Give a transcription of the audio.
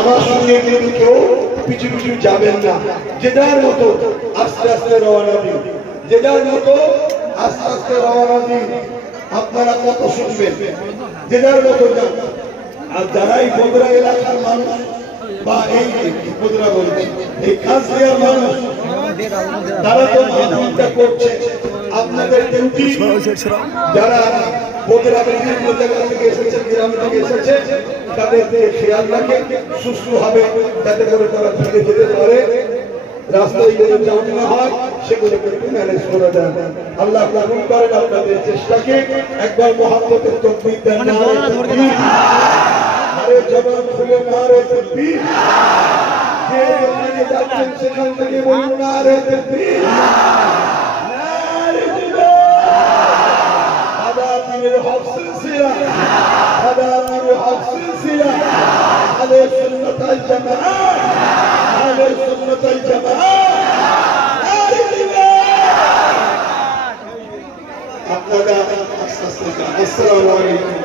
আমার সঙ্গে কিন্তু কেউ পিছু পিছু যাবেন না, যে যার মতো আস্তে আস্তে রওনা দিন, যে যার মতো আস্তে আস্তে রওনা দিন। আপনারা কত শুনবেন, যে যার মতো যান। আর যারা এই বগুড়া এলাকার মানুষ বা এই বগুড়া বলছি এই খাসিয়ার মানুষ, তারা তো মাহফিলটা করছে, আপনাদের ডিউটি যারা বগুড়া বিভিন্ন জায়গা থেকে এসেছে, গ্রাম থেকে এসেছে, তাদেরকে খেয়াল রাখে সুষ্ঠুভাবে যাতে করে তারা ফিরে যেতে পারে, রাস্তায় যদি জাম না হয় সেগুলোকে ম্যানেজ করে দেন। আল্লাহ কবুল করেন আপনাদের চেষ্টাকে। একবার মুহাম্মদের তাকবীর দেন, নারে তাকবীর, আরে জবান খুলে নারে তাকবীর। যে যেখানে যাচ্ছেন সেখান থেকে বলুন নারে তাকবীর, নারে জিহাদ। আদা পীরের হক সিলসিলা, আদা পীরের হক সিলসিলা, আহলে সুন্নাত ওয়াল জামাআহ, আহলে সুন্নাত ওয়াল জামাআহ। আপনারা আসসালামু আলাইকুম।